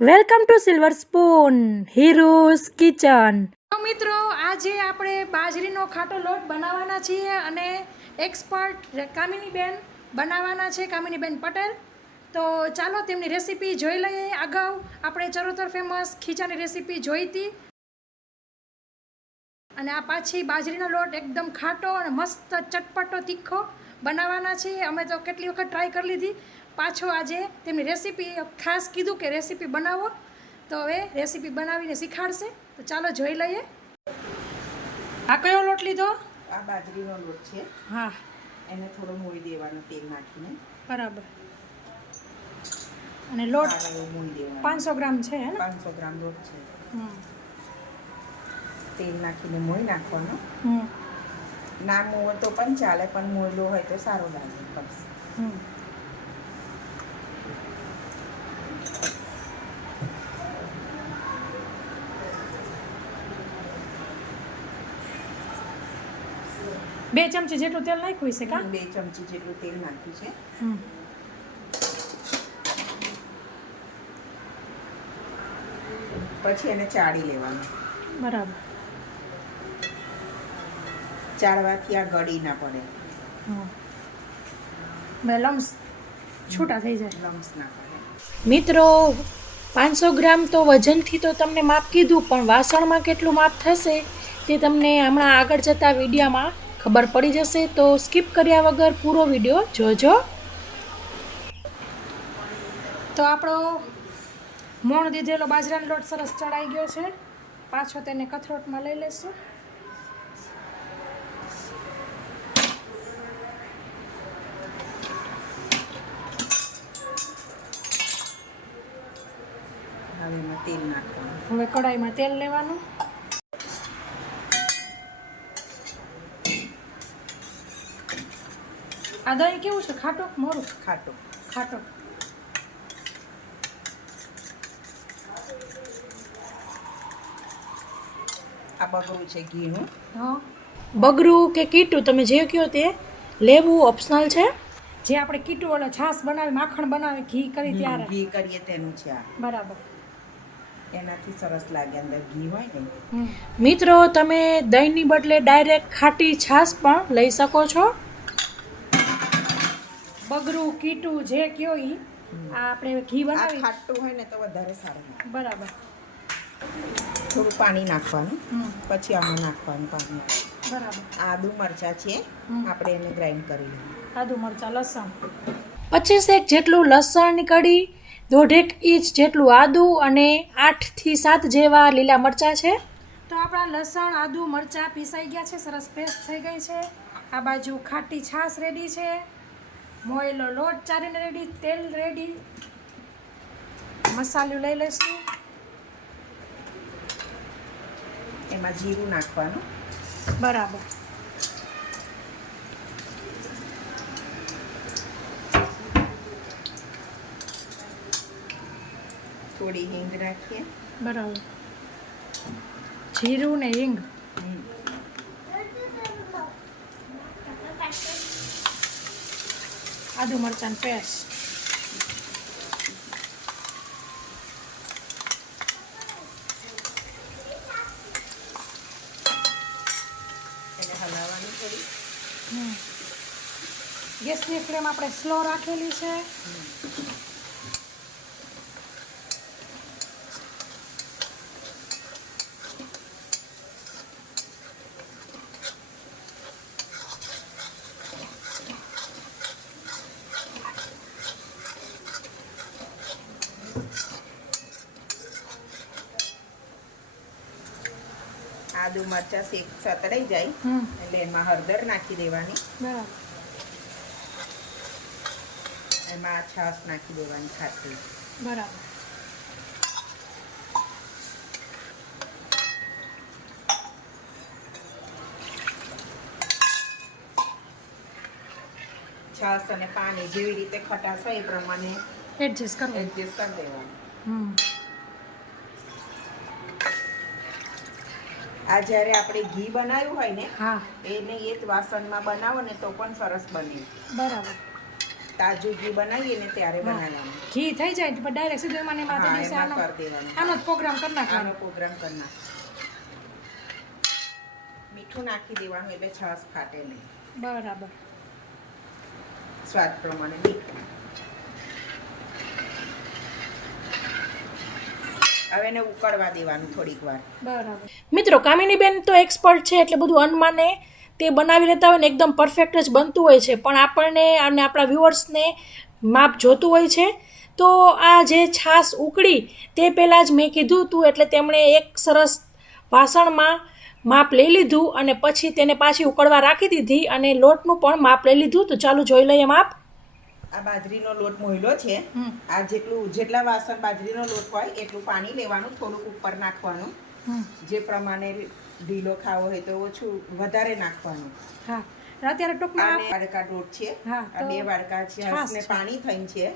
Welcome to silver spoon Hiru's kitchen. મિત્રો આજે આપણે બાજરીનો ખાટો લોટ બનાવવાના છીએ અને એક્સપર્ટ કામિનીબેન બનાવવાના છે, કામિનીબેન પટેલ. તો ચાલો તેમની રેસીપી જોઈ લઈએ. અગાઉ આપણે ચરોતર ફેમસ ખીચાની રેસીપી જોઈ હતી અને આ પાછી બાજરીનો લોટ એકદમ ખાટો અને મસ્ત ચટપટો તીખો બનાવવાના છીએ. અમે તો કેટલી વખત ટ્રાય કરી લીધી, પાછો આજે તેમની રેસીપી ખાસ કીધું કે રેસીપી બનાવો, તો હવે રેસીપી બનાવીને શીખાડશે. તો ચાલો જોઈ લઈએ. આ કયો લોટ લીધો? આ બાજરીનો લોટ છે. હા, એને થોડો મોઈ દેવાનો તેલ નાખીને. બરાબર. અને લોટ મોઈ દેવાનો 500 ગ્રામ છે હે ને? 500 ગ્રામ લોટ છે. તેલ નાખીને મોઈ નાખવાનો. ના મોવો તો પણ ચાલે, પણ મોયલો હોય તો સારો લાગે. બસ બે ચમચી જેટલું તેલ નાખ્યું છે કા? 2 ચમચી જેટલું તેલ નાખ્યું છે. પછી એને ચાળી લેવાનું. બરાબર. ચાળવાથી આ ગળી ના પડે, બે લમ્સ છૂટા થઈ જાય, લમ્સ ના પડે. મિત્રો 500 ગ્રામ તો વજનથી તો તમને માપ કીધું, પણ વાસણમાં કેટલું માપ થશે તે તમને હમણાં આગળ જતા વિડીયોમાં ખબર પડી જશે. તો સ્કીપ કર્યા વગર પૂરો વિડીયો જોજો. તો આપણો મોણ દીધેલો બાજરાનો લોટ સરસ ચડાઈ ગયો છે. પાછો તેને કથરોટમાં લઈ લેશું. હવે એમાં તેલ નાખવાનું. હવે કઢાઈમાં તેલ લેવાનું. આ દહીં કેવું છે? ખાટો મોરું? ખાટો. ખાટો. આ બગડું છે ઘીનું. હા, બગરું કે કીટું તમે જે કહો તે લેવું ઓપ્શનલ છે. જે આપણે કીટું ઓલા છાશ બનાવી, માખણ બનાવી, ઘી કરી ત્યારે ઘી કરીએ તેનું છે આ. બરાબર. એનાથી સરસ લાગે, અંદર ઘી હોય ને. મિત્રો તમે દહીંની બદલે ડાયરેક્ટ ખાટી છાશ પણ લઈ શકો છો. બગરું કીટું જે કયો ઈ આપણે ઘી આ બનાવી. ખાટું હોય ને તો વધારે સારું લાગે. બરાબર. થોડું પાણી નાખવાનું, પછી આમાં નાખવાનું પાણી. બરાબર. આદુ મરચાં છે, આપણે એને ગ્રાઇન્ડ કરી લઈએ. આદુ મરચાં લસણ 25 જેટલું લસણની કડી, 1.5 ઇંચ જેટલું આદુ અને 8 થી 7 જેવા લીલા મરચાં છે. તો આપણા લસણ આદુ મરચાં પીસાઈ ગયા છે, સરસ પેસ્ટ થઈ ગઈ છે. આ બાજુ ખાટી છાશ રેડી છે, મોયેલો લોટ ચારીને રેડી, તેલ રેડી. મસાલો લઈ લઈશું. એમાં જીરું નાખવાનું. બરાબર. થોડી હિંગ નાખીએ. બરાબર. જીરું ને હિંગ. આદુ મરચાં પેસ્ટ. એને હલાવવાની થોડી. ગેસની ફ્લેમ આપણે સ્લો રાખેલી છે. આદુ મરચાં સતળાઈ જાય એટલે એમાં હળદર નાખી દેવાની. બરાબર. એમાં આ છાશ નાખી દેવાની ખાટી. બરાબર. છાશ અને પાણી જેવી રીતે ખટાશ હોય એ પ્રમાણે એડજસ્ટ કરી દેવાનું. આ જ્યારે આપણે ઘી બનાવ્યું હોય ને, હા, એને એ જ વાસણમાં બનાવો ને તો પણ સરસ બને. બરાબર. તાજું ઘી બનાવીએ ને ત્યારે હા. બનાવવાનું. ઘી થઈ જાય તો ડાયરેક્ટ સીધું એમાં ને એમાં તે હા, દિવસે એમાં આનો કરી દેવાનું. આનો જ પ્રોગ્રામ કરી નાખવાનો. આનો પ્રોગ્રામ કરી નાખો. મીઠું નાખી દેવાનું એટલે છાશ ફાટે નહીં. બરાબર. સ્વાદ પ્રમાણે મીઠું. હવે એને ઉકળવા દેવાનું થોડીક વાર. બરાબર. મિત્રો કામિનીબેન તો એક્સપર્ટ છે એટલે બધું અનમાને તે બનાવી લેતા હોય ને એકદમ પરફેક્ટ જ બનતું હોય છે, પણ આપણને અને આપણા વ્યુઅર્સને માપ જોતું હોય છે. તો આ જે છાશ ઉકળી તે પહેલાં જ મેં કીધું હતું એટલે તેમણે એક સરસ વાસણમાં માપ લઈ લીધું અને પછી તેને પાછી ઉકળવા રાખી દીધી અને લોટનું પણ માપ લઈ લીધું. તો ચાલો જોઈ લઈએ માપ. આ બાજરીનો લોટ મોયલો છે. આ જેટલા વાસણ બાજરીનો લોટ હોય એટલું પાણી લેવાનું, થોડુંક ઉપર નાખવાનું. જે પ્રમાણે ઢીલો ખાવો હોય તો ઓછું વધારે નાખવાનું. હા, અત્યારે ટૂંકમાં આ વાડકા લોટ છે. હા, આ 2 વાડકા છાશ ને પાણી થઈને છે.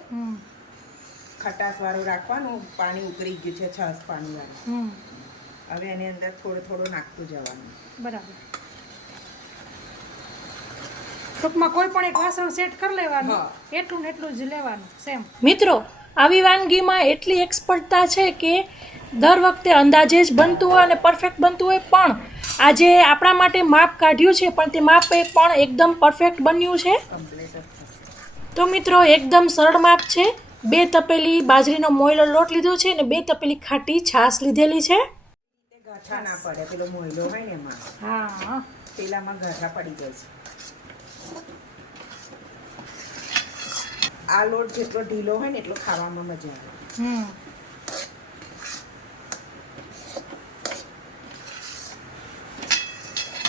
ખટાશ વાળું રાખવાનું. પાણી ઉકળી ગયું છે, છાશ પાણી વાળું. હવે એની અંદર થોડું નાખતું જવાનું. બરાબર. ટૂંકમાં કોઈ પણ એક વાસણ સેટ કરી લેવાનું, એટલું ને એટલું જ લેવાનું. સેમ. મિત્રો આવી વાનગીમાં એટલી એક્સપર્ટતા છે કે દર વખતે અંદાજે જ બનતું હોય અને પરફેક્ટ બનતું હોય, પણ આજે આપણા માટે માપ કાઢ્યું છે પણ તે માપ પણ એકદમ પરફેક્ટ બન્યું છે. તો મિત્રો એકદમ સરળ માપ છે. 2 તપેલી બાજરીનો મોયલો લોટ લીધો છે અને 2 તપેલી ખાટી છાશ લીધેલી છે. ગાંઠા ના પડે, પેલો મોયલો હોય ને એમાં. હા, પેલામાં ગાંઠા પડી જાય છે. આ લોટ જેટલો ઢીલો હોય ને એટલો ખાવામાં મજા આવે.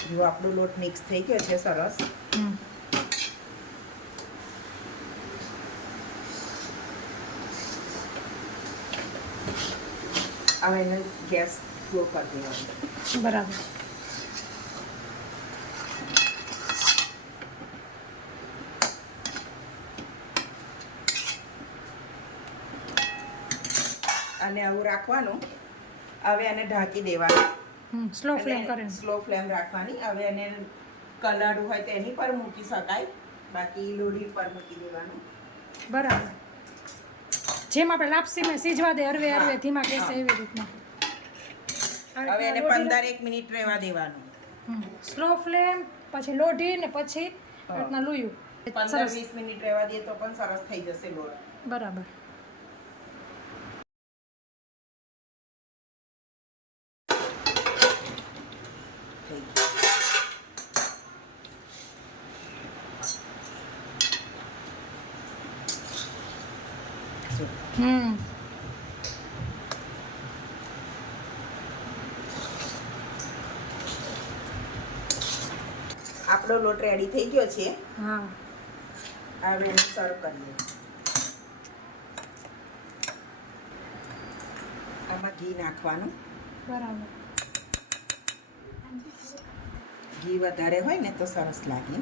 જો આપણો લોટ મિક્સ થઈ ગયો છે સરસ. હવે એને ગેસ સ્લો કરી દેવાનો. બરાબર. અને આવું રાખવાનું. હવે એને ઢાંકી દેવાનું. સ્લો ફ્લેમ કરીને. સ્લો ફ્લેમ રાખવાની. હવે એને કલર હોય તો એની પર મૂકી શકાય, બાકી લોઢી પર મૂકી દેવાનું. બરાબર. જેમ આપણે લાપસીમાં સીજવા દે હરવે ધીમા ગેસે એવી રીતના. હવે એને 15-1 મિનિટ રહેવા દેવાનું. સ્લો ફ્લેમ, પછી લોઢી ને પછી રીતના લોયું. 15-20 મિનિટ રહેવા દે તો પણ સરસ થઈ જશે લોટ. બરાબર. આપણો લોટ રેડી થઈ ગયો છે. હા, હવે એને સર્વ કરીએ. આમાં ઘી નાખવાનું. બરાબર. ઘી વધારે હોય ને તો સરસ લાગે.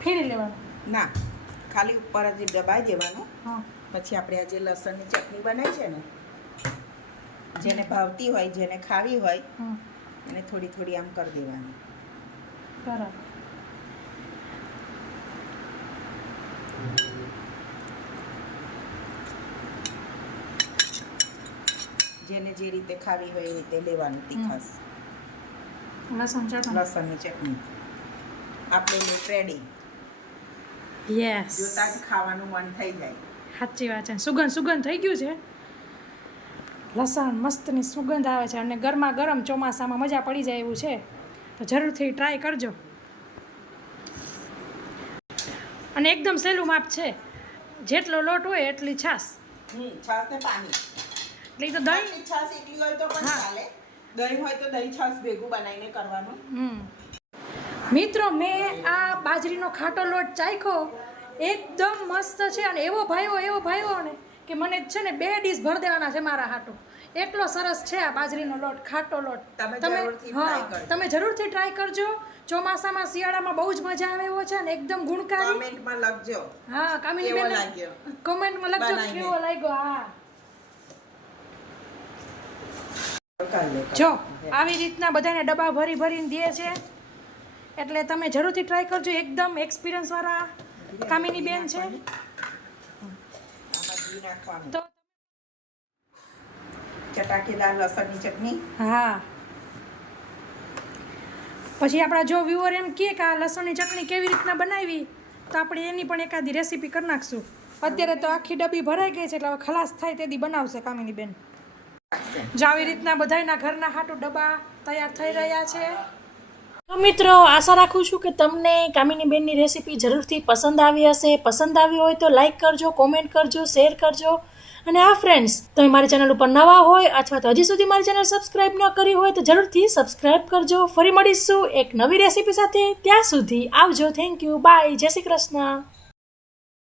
ફેરી લેવાનું. ના, ખાલી ઉપર જ દબાઈ દેવાનું. હા. પછી આપણે આ જે લસણની ચટણી બનાવી છે ને, જેને ભાવતી હોય, જેને ખાવી હોય, એને થોડી થોડી આમ કરી દેવાની. બરાબર. જેને જે રીતે ખાવી હોય એ રીતે લેવાનું. તીખાસ લસણની ચટણી આપણો લોટ રેડી. યસ, જોતા જ ખાવાનું મન થઈ જાય. સાચી વાત છે. સુગંધ થઈ ગયું છે. લસણ મસ્તની સુગંધ આવે છે અને ગરમા ગરમ ચોમાસામાં મજા પડી જાય એવું છે. તો જરૂરથી ટ્રાય કરજો. અને એકદમ સહેલું માપ છે. જેટલો લોટ હોય એટલી છાશ. છાશ ને પાણી. એટલે તો દહીં છાશ એકલી હોય તો પણ ચાલે. દહીં હોય તો દહીં છાશ ભેગું બનાવીને કરવાનું. મિત્રો મેં આ બાજરીનો ખાટો લોટ ચાખ્યો, એકદમ મસ્ત છે અને એવો ભાઈઓ ને કે મને છે ને 2 ડીશ ભર દેવાના છે મારા હાટું. એટલો સરસ છે આ બાજરીનો લોટ, ખાટો લોટ. તમે જરૂરથી ટ્રાય કરજો. ચોમાસામાં શિયાળામાં બહુ જ મજા આવે એવો છે ને એકદમ ગુણકારી. કમેન્ટમાં લખજો. હા, કામિનીબેન કમેન્ટમાં લખજો કેવો લાગ્યો. હા, જો આવી રીતના બધાને ડબ્બા ભરીને દે છે. એટલે તમે જરૂરથી ટ્રાય કરજો. એકદમ એક્સપિરિયન્સવાળા કામિની બેન છે. આમાં ઘી નાખવાનું. તો ચટાકેદાર લસણની ચટણી. હા, પછી આપણા જો વ્યુઅર એમ કહે કે આ લસણની ચટણી કેવી રીતના બનાવી, તો આપણે એની પણ એકાદી રેસીપી કરી નાખશું. અત્યારે તો આખી ડબ્બી ભરાઈ ગઈ છે, એટલે હવે ખલાસ થાય તેથી બનાવશે કામિની બેન. જો આવી રીતના બધાયના ઘરના હાટુ ડબ્બા તૈયાર થઈ રહ્યા છે. તો મિત્રો, આશા રાખું છું કે તમને કામિની બેનની રેસીપી જરૂરથી પસંદ આવી હશે. પસંદ આવી હોય તો લાઈક કરજો, કોમેન્ટ કરજો, શેર કરજો. અને હા ફ્રેન્ડ્સ, તમે મારી ચેનલ ઉપર નવા હોય અથવા તો હજી સુધી મારી ચેનલ સબસ્ક્રાઈબ ન કરી હોય તો જરૂરથી સબસ્ક્રાઈબ કરજો. ફરી મળીશું એક નવી રેસીપી સાથે. ત્યાં સુધી આવજો. Thank you. બાય. જય શ્રી કૃષ્ણ.